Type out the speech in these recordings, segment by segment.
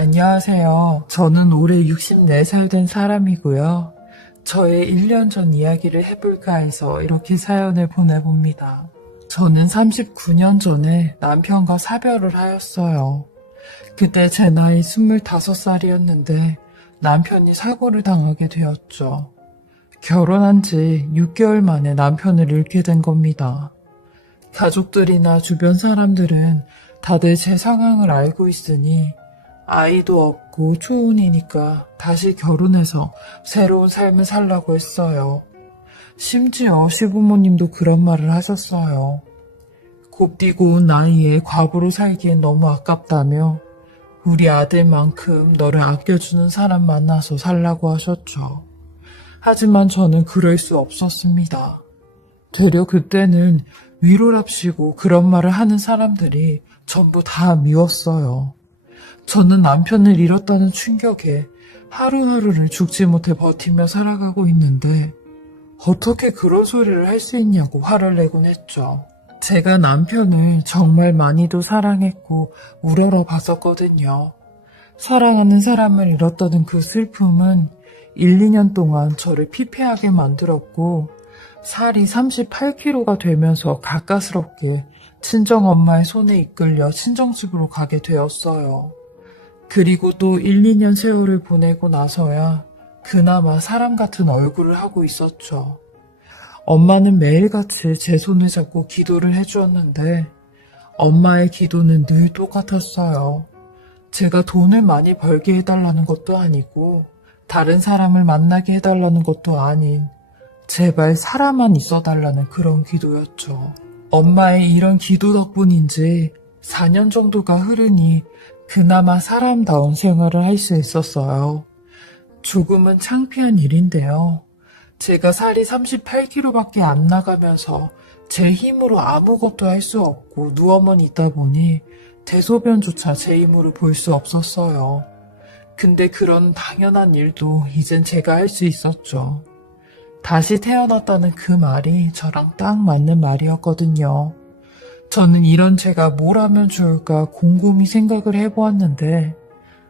안녕하세요. 저는 올해 64살 된 사람이고요. 저의 1년 전 이야기를 해볼까 해서 이렇게 사연을 보내봅니다. 저는 39년 전에 남편과 사별을 하였어요. 그때 제 나이 25살이었는데 남편이 사고를 당하게 되었죠. 결혼한 지 6개월 만에 남편을 잃게 된 겁니다. 가족들이나 주변 사람들은 다들 제 상황을 알고 있으니 아이도 없고 초혼이니까 다시 결혼해서 새로운 삶을 살라고 했어요. 심지어 시부모님도 그런 말을 하셨어요. 곱디고 온 나이에 과부로 살기엔 너무 아깝다며 우리 아들만큼 너를 아껴주는 사람 만나서 살라고 하셨죠. 하지만 저는 그럴 수 없었습니다. 되려 그때는 위로랍시고 그런 말을 하는 사람들이 전부 다 미웠어요. 저는 남편을 잃었다는 충격에 하루하루를 죽지 못해 버티며 살아가고 있는데 어떻게 그런 소리를 할 수 있냐고 화를 내곤 했죠. 제가 남편을 정말 많이도 사랑했고 우러러 봤었거든요. 사랑하는 사람을 잃었다는 그 슬픔은 1, 2년 동안 저를 피폐하게 만들었고 살이 38kg가 되면서 가까스럽게 친정엄마의 손에 이끌려 친정집으로 가게 되었어요. 그리고 또 1, 2년 세월을 보내고 나서야 그나마 사람 같은 얼굴을 하고 있었죠. 엄마는 매일같이 제 손을 잡고 기도를 해주었는데 엄마의 기도는 늘 똑같았어요. 제가 돈을 많이 벌게 해달라는 것도 아니고 다른 사람을 만나게 해달라는 것도 아닌 제발 살아만 있어달라는 그런 기도였죠. 엄마의 이런 기도 덕분인지 4년 정도가 흐르니 그나마 사람다운 생활을 할 수 있었어요. 조금은 창피한 일인데요. 제가 살이 38kg밖에 안 나가면서 제 힘으로 아무것도 할 수 없고 누워만 있다 보니 대소변조차 제 힘으로 볼 수 없었어요. 근데 그런 당연한 일도 이젠 제가 할 수 있었죠. 다시 태어났다는 그 말이 저랑 딱 맞는 말이었거든요. 저는 이런 제가 뭘 하면 좋을까 곰곰이 생각을 해보았는데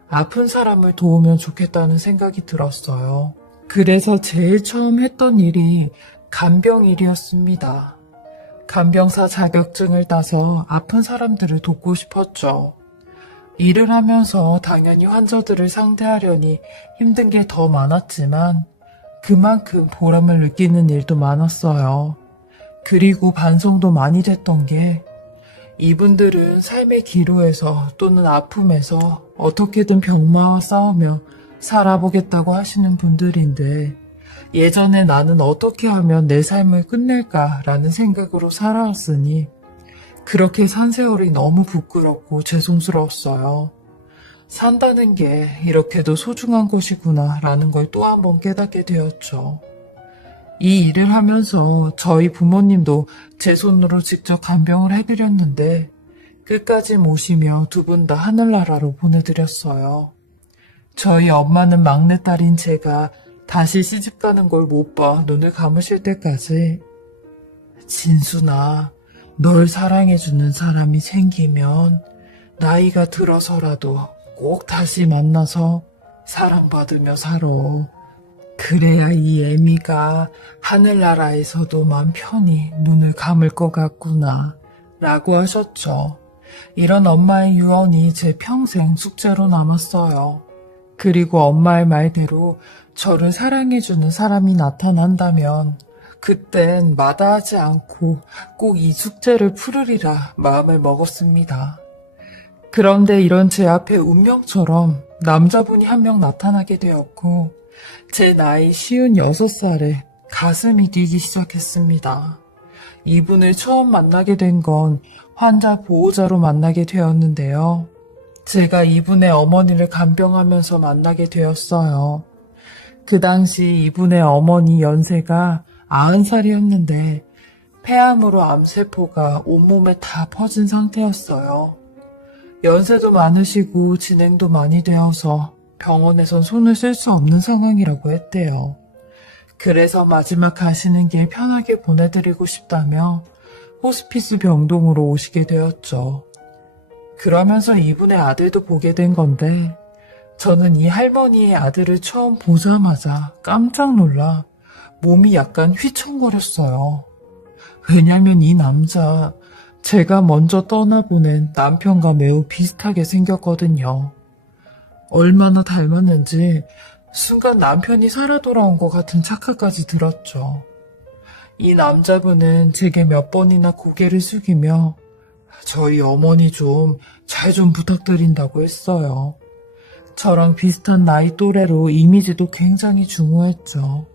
아픈 사람을 도우면 좋겠다는 생각이 들었어요. 그래서 제일 처음 했던 일이 간병일이었습니다. 간병사 자격증을 따서 아픈 사람들을 돕고 싶었죠. 일을 하면서 당연히 환자들을 상대하려니 힘든 게 더 많았지만 그만큼 보람을 느끼는 일도 많았어요. 그리고 반성도 많이 됐던 게 이분들은 삶의 기로에서 또는 아픔에서 어떻게든 병마와 싸우며 살아보겠다고 하시는 분들인데 예전에 나는 어떻게 하면 내 삶을 끝낼까라는 생각으로 살아왔으니 그렇게 산 세월이 너무 부끄럽고 죄송스러웠어요. 산다는 게 이렇게도 소중한 것이구나 라는 걸 또 한 번 깨닫게 되었죠. 이 일을 하면서 저희 부모님도 제 손으로 직접 간병을 해드렸는데 끝까지 모시며 두 분 다 하늘나라로 보내드렸어요. 저희 엄마는 막내딸인 제가 다시 시집가는 걸 못 봐 눈을 감으실 때까지 진순아, 널 사랑해주는 사람이 생기면 나이가 들어서라도 꼭 다시 만나서 사랑받으며 살아. 그래야 이 애미가 하늘나라에서도 맘 편히 눈을 감을 것 같구나 라고 하셨죠. 이런 엄마의 유언이 제 평생 숙제로 남았어요. 그리고 엄마의 말대로 저를 사랑해주는 사람이 나타난다면 그땐 마다하지 않고 꼭 이 숙제를 풀으리라 마음을 먹었습니다. 그런데 이런 제 앞에 운명처럼 남자분이 한 명 나타나게 되었고 제 나이 56살에 가슴이 뛰기 시작했습니다. 이분을 처음 만나게 된 건 환자 보호자로 만나게 되었는데요. 제가 이분의 어머니를 간병하면서 만나게 되었어요. 그 당시 이분의 어머니 연세가 90살이었는데 폐암으로 암세포가 온몸에 다 퍼진 상태였어요. 연세도 많으시고 진행도 많이 되어서 병원에선 손을 쓸 수 없는 상황이라고 했대요. 그래서 마지막 가시는 길 편하게 보내드리고 싶다며 호스피스 병동으로 오시게 되었죠. 그러면서 이분의 아들도 보게 된 건데 저는 이 할머니의 아들을 처음 보자마자 깜짝 놀라 몸이 약간 휘청거렸어요. 왜냐면 이 남자, 제가 먼저 떠나보낸 남편과 매우 비슷하게 생겼거든요. 얼마나 닮았는지 순간 남편이 살아 돌아온 것 같은 착각까지 들었죠. 이 남자분은 제게 몇 번이나 고개를 숙이며 저희 어머니 좀 잘 좀 부탁드린다고 했어요. 저랑 비슷한 나이 또래로 이미지도 굉장히 중후했죠.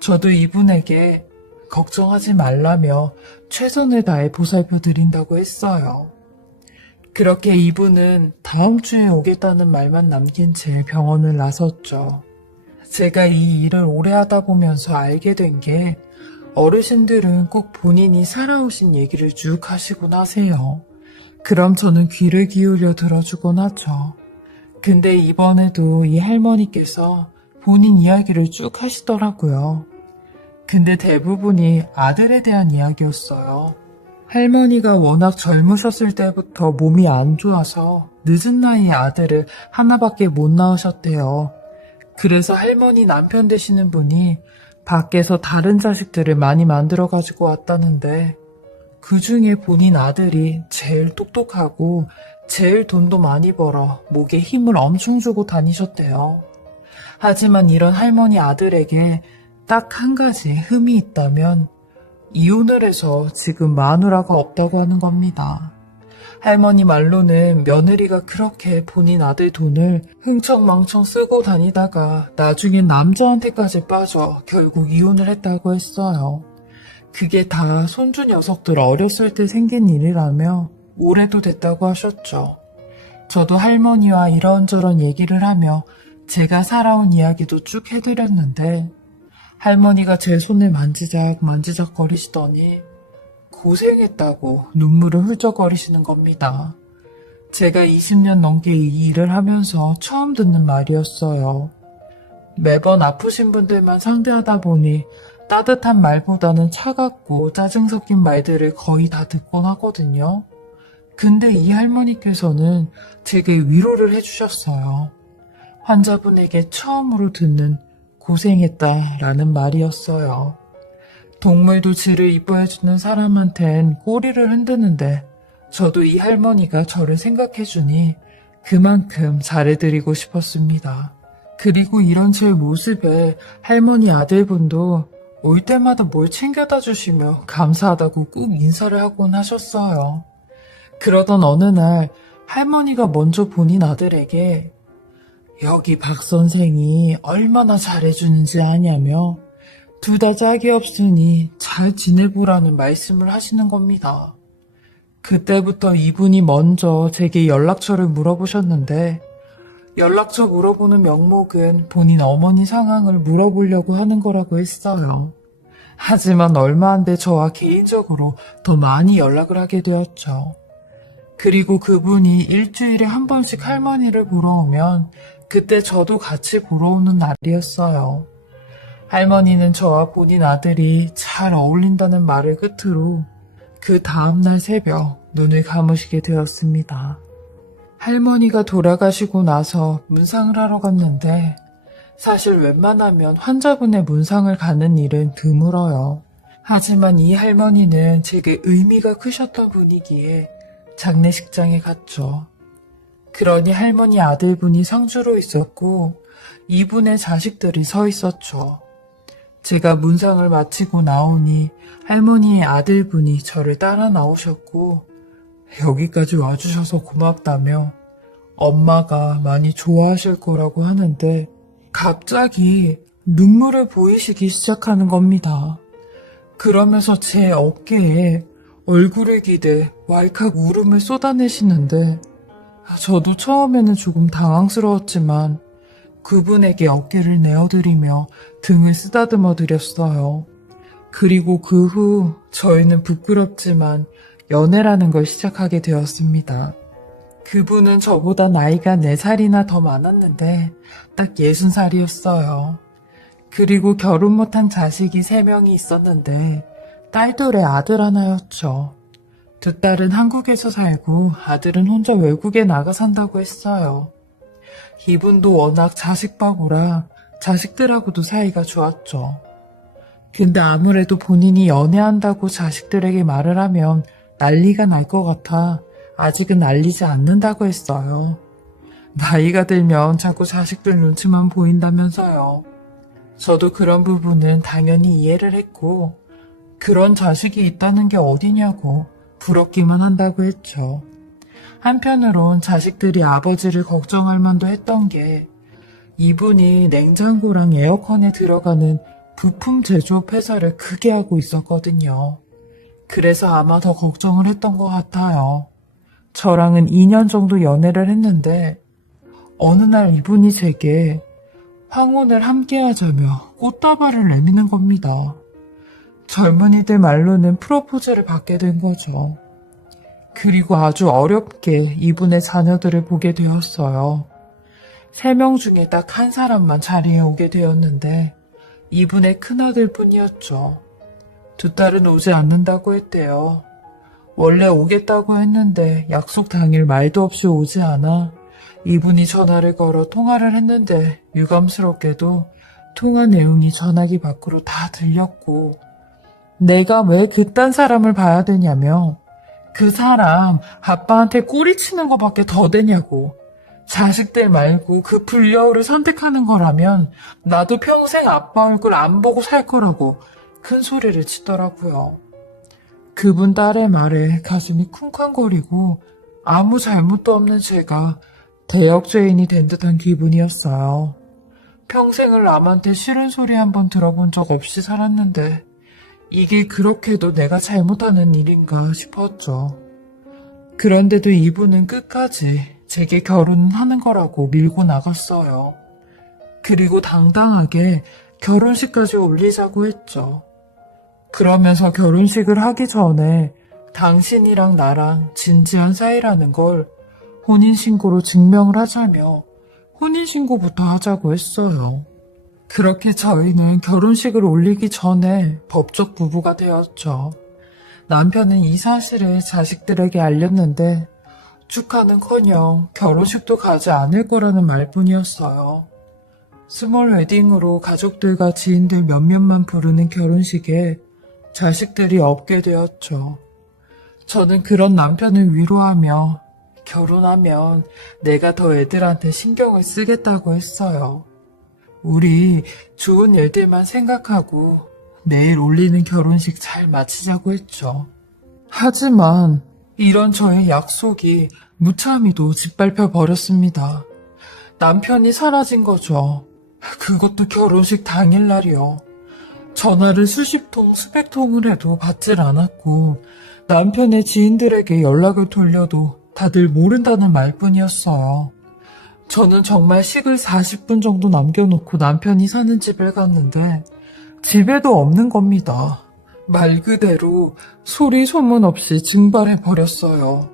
저도 이분에게 걱정하지 말라며 최선을 다해 보살펴 드린다고 했어요. 그렇게 이분은 다음 주에 오겠다는 말만 남긴 채 병원을 나섰죠. 제가 이 일을 오래 하다 보면서 알게 된 게 어르신들은 꼭 본인이 살아오신 얘기를 쭉 하시곤 하세요. 그럼 저는 귀를 기울여 들어주곤 하죠. 근데 이번에도 이 할머니께서 본인 이야기를 쭉 하시더라고요. 근데 대부분이 아들에 대한 이야기였어요. 할머니가 워낙 젊으셨을 때부터 몸이 안 좋아서 늦은 나이에 아들을 하나밖에 못 낳으셨대요. 그래서 할머니 남편 되시는 분이 밖에서 다른 자식들을 많이 만들어가지고 왔다는데 그 중에 본인 아들이 제일 똑똑하고 제일 돈도 많이 벌어 목에 힘을 엄청 주고 다니셨대요. 하지만 이런 할머니 아들에게 딱 한 가지 흠이 있다면 이혼을 해서 지금 마누라가 없다고 하는 겁니다. 할머니 말로는 며느리가 그렇게 본인 아들 돈을 흥청망청 쓰고 다니다가 나중엔 남자한테까지 빠져 결국 이혼을 했다고 했어요. 그게 다 손주 녀석들 어렸을 때 생긴 일이라며 오래도 됐다고 하셨죠. 저도 할머니와 이런저런 얘기를 하며 제가 살아온 이야기도 쭉 해드렸는데 할머니가 제 손을 만지작 거리시더니 고생했다고 눈물을 훌쩍거리시는 겁니다. 제가 20년 넘게 이 일을 하면서 처음 듣는 말이었어요. 매번 아프신 분들만 상대하다 보니 따뜻한 말보다는 차갑고 짜증 섞인 말들을 거의 다 듣곤 하거든요. 근데 이 할머니께서는 제게 위로를 해주셨어요. 환자분에게 처음으로 듣는 고생했다라는 말이었어요. 동물도 쥐를 이뻐해주는 사람한텐 꼬리를 흔드는데 저도 이 할머니가 저를 생각해주니 그만큼 잘해드리고 싶었습니다. 그리고 이런 제 모습에 할머니 아들분도 올 때마다 뭘 챙겨다 주시며 감사하다고 꼭 인사를 하곤 하셨어요. 그러던 어느 날 할머니가 먼저 본인 아들에게 여기 박 선생이 얼마나 잘해주는지 아냐며 둘 다 짝이 없으니 잘 지내보라는 말씀을 하시는 겁니다. 그때부터 이분이 먼저 제게 연락처를 물어보셨는데 연락처 물어보는 명목은 본인 어머니 상황을 물어보려고 하는 거라고 했어요. 하지만 얼마 안 돼 저와 개인적으로 더 많이 연락을 하게 되었죠. 그리고 그분이 일주일에 한 번씩 할머니를 보러 오면 그때 저도 같이 보러 오는 날이었어요. 할머니는 저와 본인 아들이 잘 어울린다는 말을 끝으로 그 다음날 새벽 눈을 감으시게 되었습니다. 할머니가 돌아가시고 나서 문상을 하러 갔는데 사실 웬만하면 환자분의 문상을 가는 일은 드물어요. 하지만 이 할머니는 제게 의미가 크셨던 분이기에 장례식장에 갔죠. 그러니 할머니 아들분이 상주로 있었고 이분의 자식들이 서 있었죠. 제가 문상을 마치고 나오니 할머니의 아들분이 저를 따라 나오셨고 여기까지 와주셔서 고맙다며 엄마가 많이 좋아하실 거라고 하는데 갑자기 눈물을 보이시기 시작하는 겁니다. 그러면서 제 어깨에 얼굴을 기대 왈칵 울음을 쏟아내시는데 저도 처음에는 조금 당황스러웠지만 그분에게 어깨를 내어드리며 등을 쓰다듬어 드렸어요. 그리고 그 후 저희는 부끄럽지만 연애라는 걸 시작하게 되었습니다. 그분은 저보다 나이가 4살이나 더 많았는데 딱 60살이었어요. 그리고 결혼 못한 자식이 3명이 있었는데 딸들의 아들 하나였죠. 두 딸은 한국에서 살고 아들은 혼자 외국에 나가 산다고 했어요. 이분도 워낙 자식바보라 자식들하고도 사이가 좋았죠. 근데 아무래도 본인이 연애한다고 자식들에게 말을 하면 난리가 날 것 같아 아직은 알리지 않는다고 했어요. 나이가 들면 자꾸 자식들 눈치만 보인다면서요. 저도 그런 부분은 당연히 이해를 했고 그런 자식이 있다는 게 어디냐고 부럽기만 한다고 했죠. 한편으론 자식들이 아버지를 걱정할 만도 했던 게 이분이 냉장고랑 에어컨에 들어가는 부품 제조업 회사를 크게 하고 있었거든요. 그래서 아마 더 걱정을 했던 것 같아요. 저랑은 2년 정도 연애를 했는데 어느 날 이분이 제게 황혼을 함께 하자며 꽃다발을 내미는 겁니다. 젊은이들 말로는 프로포즈를 받게 된 거죠. 그리고 아주 어렵게 이분의 자녀들을 보게 되었어요. 3명 중에 딱 한 사람만 자리에 오게 되었는데 이분의 큰아들 뿐이었죠. 두 딸은 오지 않는다고 했대요. 원래 오겠다고 했는데 약속 당일 말도 없이 오지 않아 이분이 전화를 걸어 통화를 했는데 유감스럽게도 통화 내용이 전화기 밖으로 다 들렸고 내가 왜 그딴 사람을 봐야 되냐며 그 사람 아빠한테 꼬리치는 것밖에 더 되냐고 자식들 말고 그 불려우를 선택하는 거라면 나도 평생 아빠 얼굴 안 보고 살 거라고 큰 소리를 치더라고요. 그분 딸의 말에 가슴이 쿵쾅거리고 아무 잘못도 없는 제가 대역죄인이 된 듯한 기분이었어요. 평생을 남한테 싫은 소리 한번 들어본 적 없이 살았는데 이게 그렇게도 내가 잘못하는 일인가 싶었죠. 그런데도 이분은 끝까지 제게 결혼하는 거라고 밀고 나갔어요. 그리고 당당하게 결혼식까지 올리자고 했죠. 그러면서 결혼식을 하기 전에 당신이랑 나랑 진지한 사이라는 걸 혼인신고로 증명을 하자며 혼인신고부터 하자고 했어요. 그렇게 저희는 결혼식을 올리기 전에 법적 부부가 되었죠. 남편은 이 사실을 자식들에게 알렸는데 축하는커녕 결혼식도 가지 않을 거라는 말뿐이었어요. 스몰 웨딩으로 가족들과 지인들 몇몇만 부르는 결혼식에 자식들이 없게 되었죠. 저는 그런 남편을 위로하며 결혼하면 내가 더 애들한테 신경을 쓰겠다고 했어요. 우리 좋은 일들만 생각하고 내일 올리는 결혼식 잘 마치자고 했죠. 하지만 이런 저의 약속이 무참히도 짓밟혀 버렸습니다. 남편이 사라진 거죠. 그것도 결혼식 당일날이요. 전화를 수십 통, 수백 통을 해도 받질 않았고 남편의 지인들에게 연락을 돌려도 다들 모른다는 말뿐이었어요. 저는 정말 식을 40분 정도 남겨놓고 남편이 사는 집을 갔는데 집에도 없는 겁니다. 말 그대로 소리 소문 없이 증발해버렸어요.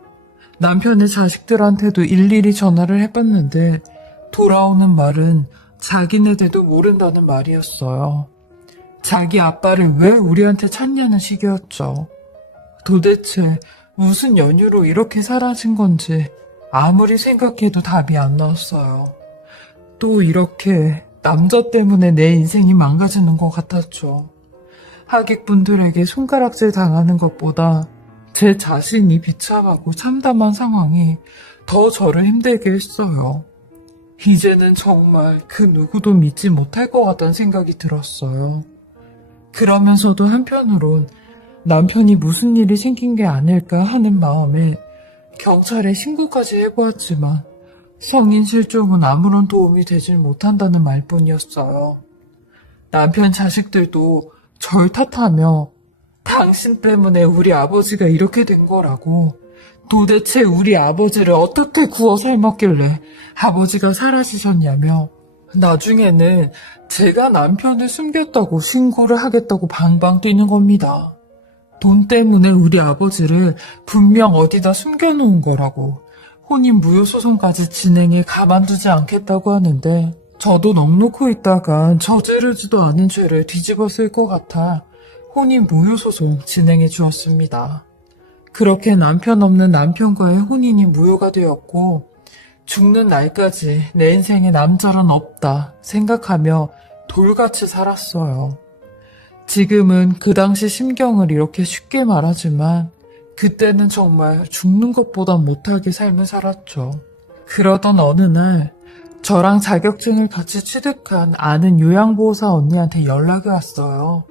남편의 자식들한테도 일일이 전화를 해봤는데 돌아오는 말은 자기네들도 모른다는 말이었어요. 자기 아빠를 왜 우리한테 찾냐는 식이었죠. 도대체 무슨 연유로 이렇게 사라진 건지 아무리 생각해도 답이 안 나왔어요. 또 이렇게 남자 때문에 내 인생이 망가지는 것 같았죠. 하객분들에게 손가락질 당하는 것보다 제 자신이 비참하고 참담한 상황이 더 저를 힘들게 했어요. 이제는 정말 그 누구도 믿지 못할 것 같다는 생각이 들었어요. 그러면서도 한편으론 남편이 무슨 일이 생긴 게 아닐까 하는 마음에 경찰에 신고까지 해보았지만 성인 실종은 아무런 도움이 되질 못한다는 말뿐이었어요. 남편 자식들도 절 탓하며 당신 때문에 우리 아버지가 이렇게 된 거라고 도대체 우리 아버지를 어떻게 구워 삶았길래 아버지가 사라지셨냐며 나중에는 제가 남편을 숨겼다고 신고를 하겠다고 방방 뛰는 겁니다. 돈 때문에 우리 아버지를 분명 어디다 숨겨놓은 거라고 혼인 무효소송까지 진행해 가만두지 않겠다고 하는데 저도 넋놓고 있다간 저지르지도 않은 죄를 뒤집어 쓸 것 같아 혼인 무효소송 진행해 주었습니다. 그렇게 남편 없는 남편과의 혼인이 무효가 되었고 죽는 날까지 내 인생에 남자란 없다 생각하며 돌같이 살았어요. 지금은 그 당시 심경을 이렇게 쉽게 말하지만 그때는 정말 죽는 것보다 못하게 삶을 살았죠. 그러던 어느 날 저랑 자격증을 같이 취득한 아는 요양보호사 언니한테 연락이 왔어요.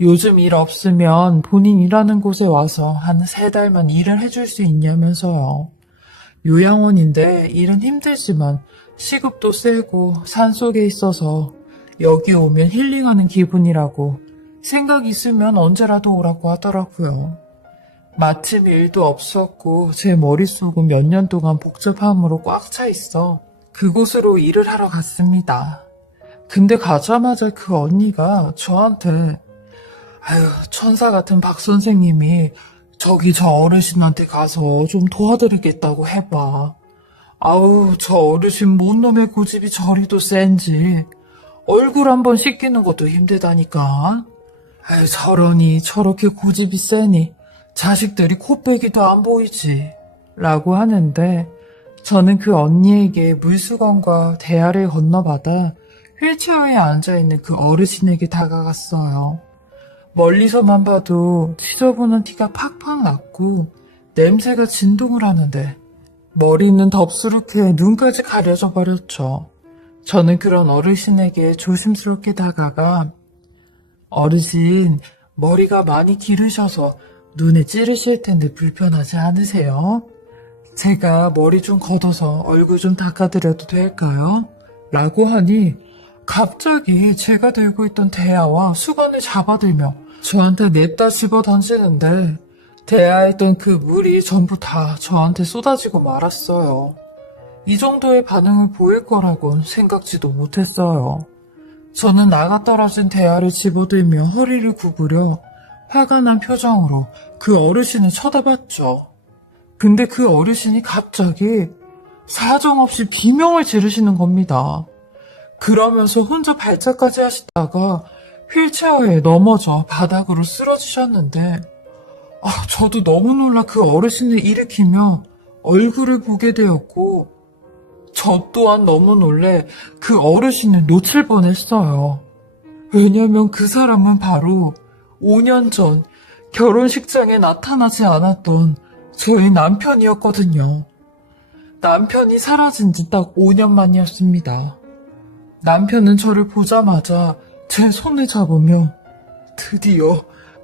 요즘 일 없으면 본인 일하는 곳에 와서 한 3달만 일을 해줄 수 있냐면서요. 요양원인데 일은 힘들지만 시급도 세고 산속에 있어서 여기 오면 힐링하는 기분이라고 생각 있으면 언제라도 오라고 하더라고요. 마침 일도 없었고 제 머릿속은 몇 년 동안 복잡함으로 꽉 차 있어 그곳으로 일을 하러 갔습니다. 근데 가자마자 그 언니가 저한테 아유 천사 같은 박 선생님이 저기 저 어르신한테 가서 좀 도와드리겠다고 해봐. 아우 저 어르신 뭔 놈의 고집이 저리도 센지 얼굴 한번 씻기는 것도 힘들다니까. 아유 저러니 저렇게 고집이 세니 자식들이 코빼기도 안 보이지 라고 하는데 저는 그 언니에게 물수건과 대야를 건너받아 휠체어에 앉아있는 그 어르신에게 다가갔어요. 멀리서만 봐도 지저분한 티가 팍팍 났고 냄새가 진동을 하는데 머리는 덥수룩해 눈까지 가려져 버렸죠. 저는 그런 어르신에게 조심스럽게 다가가 어르신 머리가 많이 기르셔서 눈에 찌르실 텐데 불편하지 않으세요? 제가 머리 좀 걷어서 얼굴 좀 닦아드려도 될까요? 라고 하니 갑자기 제가 들고 있던 대야와 수건을 잡아들며 저한테 냅다 집어 던지는데 대야에 있던 그 물이 전부 다 저한테 쏟아지고 말았어요. 이 정도의 반응을 보일 거라곤 생각지도 못했어요. 저는 나가 떨어진 대야를 집어들며 허리를 구부려 화가 난 표정으로 그 어르신을 쳐다봤죠. 근데 그 어르신이 갑자기 사정없이 비명을 지르시는 겁니다. 그러면서 혼자 발작까지 하시다가 휠체어에 넘어져 바닥으로 쓰러지셨는데 저도 너무 놀라 그 어르신을 일으키며 얼굴을 보게 되었고 저 또한 너무 놀래 그 어르신을 놓칠 뻔했어요. 왜냐면 그 사람은 바로 5년 전 결혼식장에 나타나지 않았던 저희 남편이었거든요. 남편이 사라진 지 딱 5년 만이었습니다. 남편은 저를 보자마자 제 손을 잡으며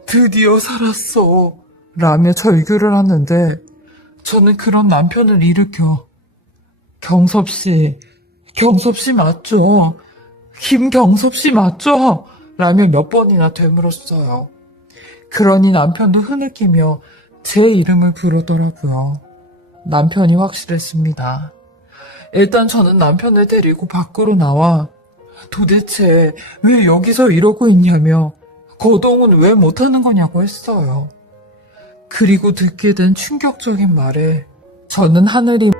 드디어 살았어 라며 절규를 하는데 저는 그런 남편을 일으켜 경섭씨 맞죠? 김경섭씨 맞죠? 라며 몇 번이나 되물었어요. 그러니 남편도 흐느끼며 제 이름을 부르더라고요. 남편이 확실했습니다. 일단 저는 남편을 데리고 밖으로 나와 도대체 왜 여기서 이러고 있냐며 거동은 왜 못하는 거냐고 했어요. 그리고 듣게 된 충격적인 말에 저는 하늘이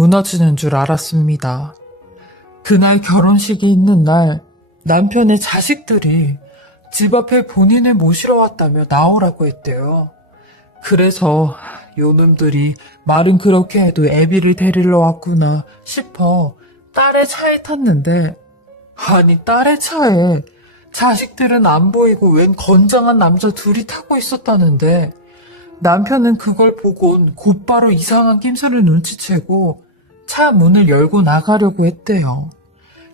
무너지는 줄 알았습니다. 그날 결혼식이 있는 날 남편의 자식들이 집 앞에 본인을 모시러 왔다며 나오라고 했대요. 그래서 요놈들이 말은 그렇게 해도 애비를 데리러 왔구나 싶어 딸의 차에 탔는데, 아니 딸의 차에 자식들은 안 보이고 웬 건장한 남자 둘이 타고 있었다는데, 남편은 그걸 보곤 곧바로 이상한 낌새를 눈치채고 차 문을 열고 나가려고 했대요.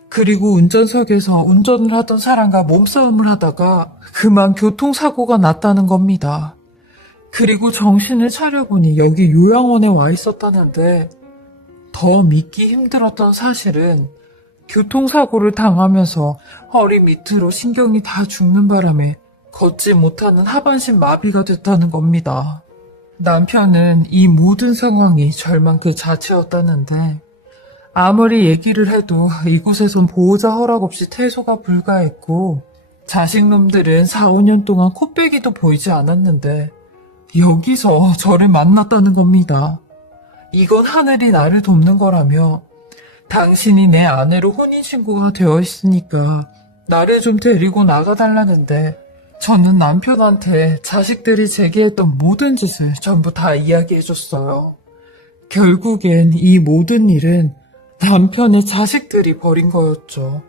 그리고 운전석에서 운전을 하던 사람과 몸싸움을 하다가 그만 교통사고가 났다는 겁니다. 그리고 정신을 차려보니 여기 요양원에 와 있었다는데, 더 믿기 힘들었던 사실은 교통사고를 당하면서 허리 밑으로 신경이 다 죽는 바람에 걷지 못하는 하반신 마비가 됐다는 겁니다. 남편은 이 모든 상황이 절망 그 자체였다는데, 아무리 얘기를 해도 이곳에선 보호자 허락 없이 퇴소가 불가했고, 자식놈들은 4, 5년 동안 코빼기도 보이지 않았는데 여기서 저를 만났다는 겁니다. 이건 하늘이 나를 돕는 거라며, 당신이 내 아내로 혼인신고가 되어 있으니까 나를 좀 데리고 나가달라는데, 저는 남편한테 자식들이 제게 했던 모든 짓을 전부 다 이야기해줬어요. 결국엔 이 모든 일은 남편의 자식들이 벌인 거였죠.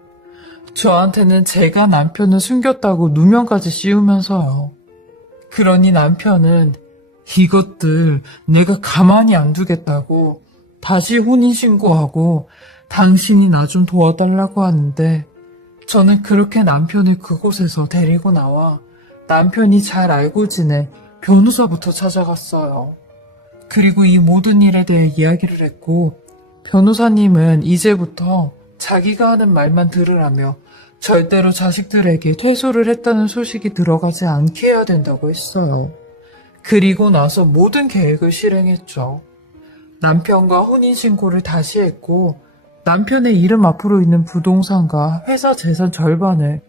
저한테는 제가 남편을 숨겼다고 누명까지 씌우면서요. 그러니 남편은 이것들 내가 가만히 안 두겠다고 다시 혼인신고하고 당신이 나 좀 도와달라고 하는데, 저는 그렇게 남편을 그곳에서 데리고 나와 남편이 잘 알고 지낸 변호사부터 찾아갔어요. 그리고 이 모든 일에 대해 이야기를 했고, 변호사님은 이제부터 자기가 하는 말만 들으라며 절대로 자식들에게 퇴소를 했다는 소식이 들어가지 않게 해야 된다고 했어요. 그리고 나서 모든 계획을 실행했죠. 남편과 혼인신고를 다시 했고, 남편의 이름 앞으로 있는 부동산과 회사 재산 절반을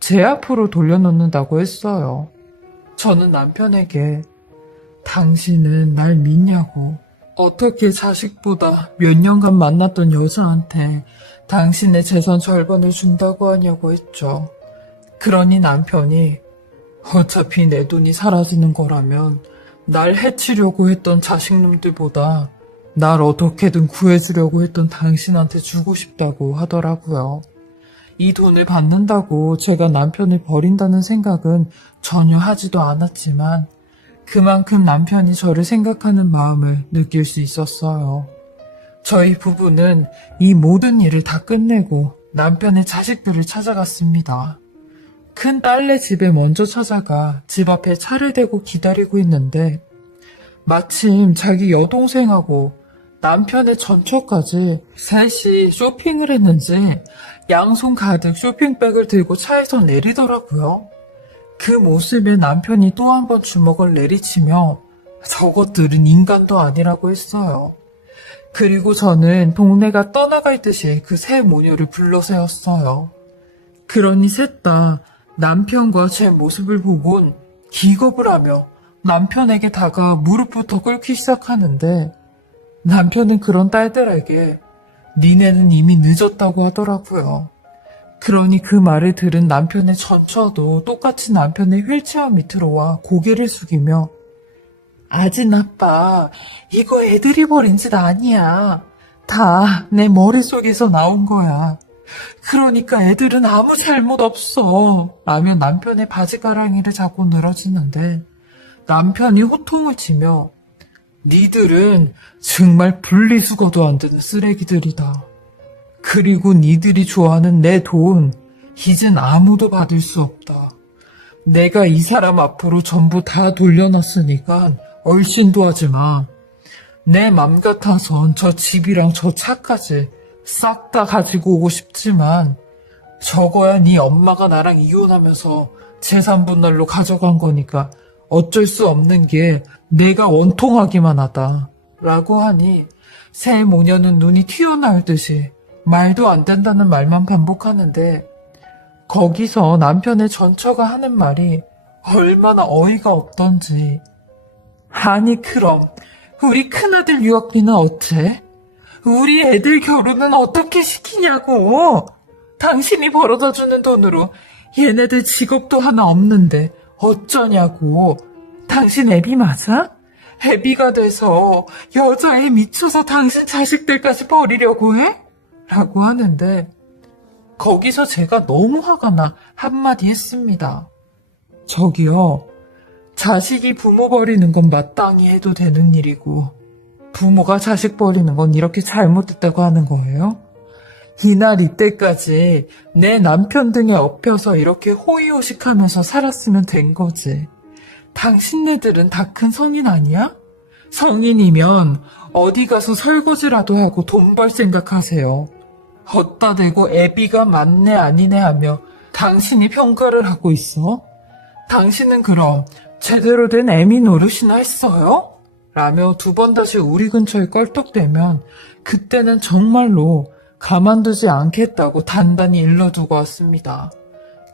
제 앞으로 돌려놓는다고 했어요. 저는 남편에게 당신은 날 믿냐고, 어떻게 자식보다 몇 년간 만났던 여자한테 당신의 재산 절반을 준다고 하냐고 했죠. 그러니 남편이 어차피 내 돈이 사라지는 거라면 날 해치려고 했던 자식놈들보다 날 어떻게든 구해주려고 했던 당신한테 주고 싶다고 하더라고요. 이 돈을 받는다고 제가 남편을 버린다는 생각은 전혀 하지도 않았지만, 그만큼 남편이 저를 생각하는 마음을 느낄 수 있었어요. 저희 부부는 이 모든 일을 다 끝내고 남편의 자식들을 찾아갔습니다. 큰 딸네 집에 먼저 찾아가 집 앞에 차를 대고 기다리고 있는데, 마침 자기 여동생하고 남편의 전처까지 셋이 쇼핑을 했는지 양손 가득 쇼핑백을 들고 차에서 내리더라고요. 그 모습에 남편이 또 한 번 주먹을 내리치며 저것들은 인간도 아니라고 했어요. 그리고 저는 동네가 떠나갈 듯이 그 세 모녀를 불러세웠어요. 그러니 셋 다 남편과 제 모습을 보곤 기겁을 하며 남편에게 다가와 무릎부터 꿇기 시작하는데, 남편은 그런 딸들에게 니네는 이미 늦었다고 하더라고요. 그러니 그 말을 들은 남편의 전처도 똑같이 남편의 휠체어 밑으로 와 고개를 숙이며, 아진 아빠, 이거 애들이 벌인 짓 아니야. 다 내 머릿속에서 나온 거야. 그러니까 애들은 아무 잘못 없어. 라며 남편의 바지가랑이를 잡고 늘어지는데, 남편이 호통을 치며 니들은 정말 분리수거도 안 되는 쓰레기들이다. 그리고 니들이 좋아하는 내 돈 이젠 아무도 받을 수 없다. 내가 이 사람 앞으로 전부 다 돌려놨으니까 얼씬도 하지 마. 내 맘 같아선 저 집이랑 저 차까지 싹 다 가지고 오고 싶지만, 저거야 네 엄마가 나랑 이혼하면서 재산 분할로 가져간 거니까 어쩔 수 없는 게 내가 원통하기만 하다. 라고 하니 새 모녀는 눈이 튀어나올 듯이 말도 안 된다는 말만 반복하는데, 거기서 남편의 전처가 하는 말이 얼마나 어이가 없던지. 아니 그럼 우리 큰아들 유학비는 어째? 우리 애들 결혼은 어떻게 시키냐고. 당신이 벌어다주는 돈으로 얘네들 직업도 하나 없는데 어쩌냐고. 당신 애비 맞아? 애비가 돼서 여자에 미쳐서 당신 자식들까지 버리려고 해? 라고 하는데 거기서 제가 너무 화가 나 한마디 했습니다. 저기요. 자식이 부모 버리는 건 마땅히 해도 되는 일이고 부모가 자식 버리는 건 이렇게 잘못됐다고 하는 거예요? 이날 이때까지 내 남편 등에 업혀서 이렇게 호의호식하면서 살았으면 된 거지. 당신네들은 다 큰 성인 아니야? 성인이면 어디 가서 설거지라도 하고 돈 벌 생각하세요. 헛다 대고 애비가 맞네 아니네 하며 당신이 평가를 하고 있어? 당신은 그럼 제대로 된 애미 노릇이나 했어요? 라며 두 번 다시 우리 근처에 껄떡대면 그때는 정말로 가만두지 않겠다고 단단히 일러두고 왔습니다.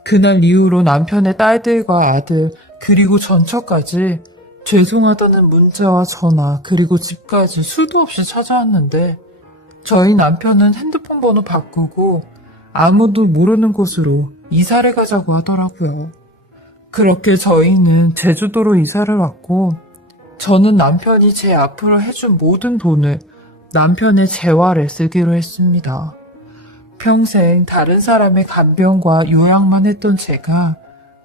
그날 이후로 남편의 딸들과 아들 그리고 전처까지 죄송하다는 문자와 전화 그리고 집까지 수도 없이 찾아왔는데 저희 남편은 핸드폰 번호 바꾸고 아무도 모르는 곳으로 이사를 가자고 하더라고요. 그렇게 저희는 제주도로 이사를 왔고 저는 남편이 제 앞으로 해준 모든 돈을 남편의 재활에 쓰기로 했습니다. 평생 다른 사람의 간병과 요양만 했던 제가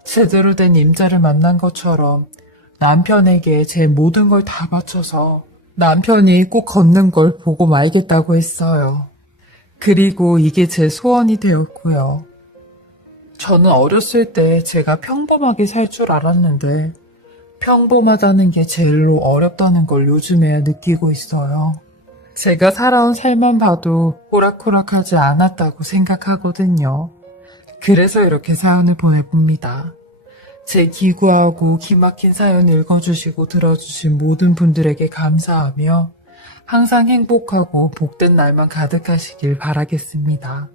제대로 된 임자를 만난 것처럼 남편에게 제 모든 걸 다 바쳐서 남편이 꼭 걷는 걸 보고 말겠다고 했어요. 그리고 이게 제 소원이 되었고요. 저는 어렸을 때 제가 평범하게 살 줄 알았는데 평범하다는 게 제일로 어렵다는 걸 요즘에야 느끼고 있어요. 제가 살아온 삶만 봐도 호락호락하지 않았다고 생각하거든요. 그래서 이렇게 사연을 보내봅니다. 제 기구하고 기막힌 사연 읽어주시고 들어주신 모든 분들에게 감사하며 항상 행복하고 복된 날만 가득하시길 바라겠습니다.